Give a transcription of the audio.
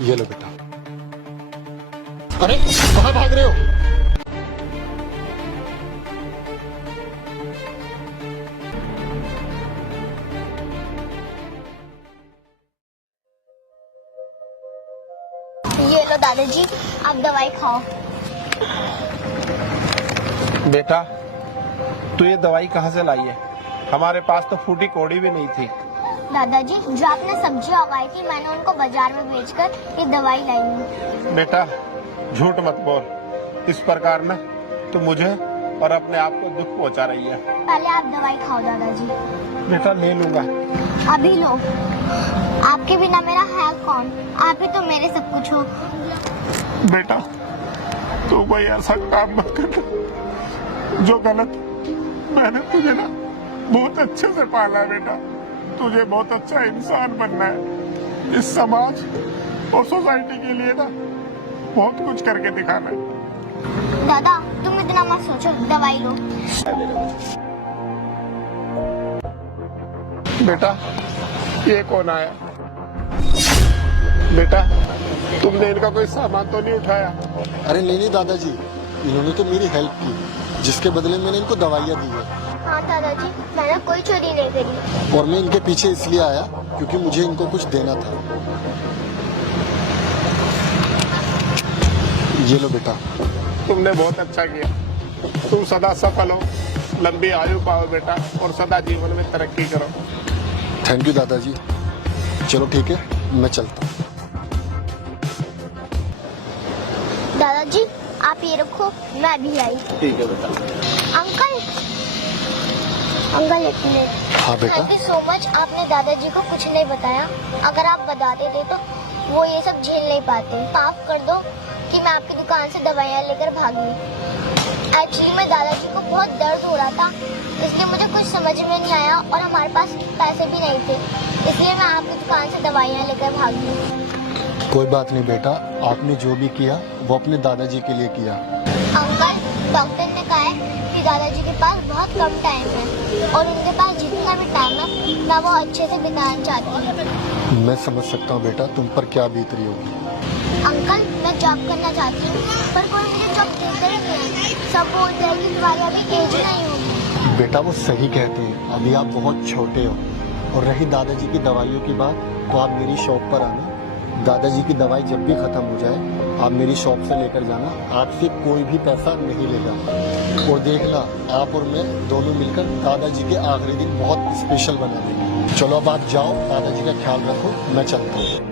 ये लो बेटा। अरे कहाँ भाग रहे हो? ये लो दादाजी, आप दवाई खाओ। बेटा तू ये दवाई कहाँ से लाई है? हमारे पास तो फूटी कौड़ी भी नहीं थी। दादाजी, जो आपने सब्जी उगाई थी मैंने उनको बाजार में बेचकर ये दवाई लाई हूँ। बेटा झूठ मत बोल, इस प्रकार ना तू मुझे और अपने आप को दुख पहुंचा रही है। पहले आप दवाई खाओ दादाजी। बेटा ले लूंगा। अभी लो, आपके बिना मेरा है कौन? आप ही तो मेरे सब कुछ हो। बेटा तू कोई ऐसा काम मत कर जो गलत। मैंने तुझे ना बहुत अच्छे से पाला है बेटा, तुझे बहुत अच्छा इंसान बनना है, इस समाज और सोसाइटी के लिए ना बहुत कुछ करके दिखाना है। दादा तुम इतना मत सोचो, दवाई लो। बेटा ये कौन आया? बेटा तुमने इनका कोई सामान तो नहीं उठाया? अरे नहीं दादाजी, इन्होंने तो मेरी हेल्प की, जिसके बदले मैंने इनको दवाइयाँ दी है। हाँ दादाजी, मैंने कोई चोरी नहीं करी। और मैं इनके पीछे इसलिए आया क्योंकि मुझे इनको कुछ देना था। ये लो बेटा। तुमने बहुत अच्छा किया। तुम सदा सफल हो, लंबी आयु पाओ बेटा, और सदा जीवन में तरक्की करो। थैंक यू दादाजी। चलो ठीक है, मैं चलता हूँ। दादाजी आप ये रखो, मैं भी आई। ठीक है बेटा। अंकल, अंकल एक मिनट। हाँ बेटा। थैंक यू सो मच, आपने दादाजी को कुछ नहीं बताया। अगर आप बता देते तो वो ये सब झेल नहीं पाते। माफ कर दो कि मैं आपकी दुकान से दवाइयाँ लेकर भागी। एक्चुअली मैं दादाजी को बहुत दर्द हो रहा था, इसलिए मुझे कुछ समझ में नहीं आया और हमारे पास पैसे भी नहीं थे, इसलिए मैं आपकी दुकान से दवाइयाँ लेकर भागी। कोई बात नहीं बेटा, आपने जो भी किया वो अपने दादाजी के लिए किया। अंकल, डॉक्टर ने कहा है कि दादाजी के पास बहुत कम टाइम है और उनके पास जितना भी टाइम है मैं वो अच्छे से बिताना चाहती हूँ। मैं समझ सकता हूँ बेटा तुम पर क्या बीत रही होगी। अंकल मैं जॉब करना चाहती हूँ पर कोई मुझे जॉब देता ही नहीं है। सब बोलते हैं कि तुम्हारी अभी एज नहीं होगी। बेटा वो सही कहते हैं, अभी आप बहुत छोटे हो। और रही दादाजी की दवाइयों की बात, तो आप मेरी शॉप पर आना। दादाजी की दवाई जब भी खत्म हो जाए आप मेरी शॉप से लेकर जाना, आपसे कोई भी पैसा नहीं लेगा। और देखना आप और मैं दोनों मिलकर दादाजी के आखिरी दिन बहुत स्पेशल बना देंगे। चलो अब आप जाओ, दादाजी का ख्याल रखो, मैं चलता हूँ।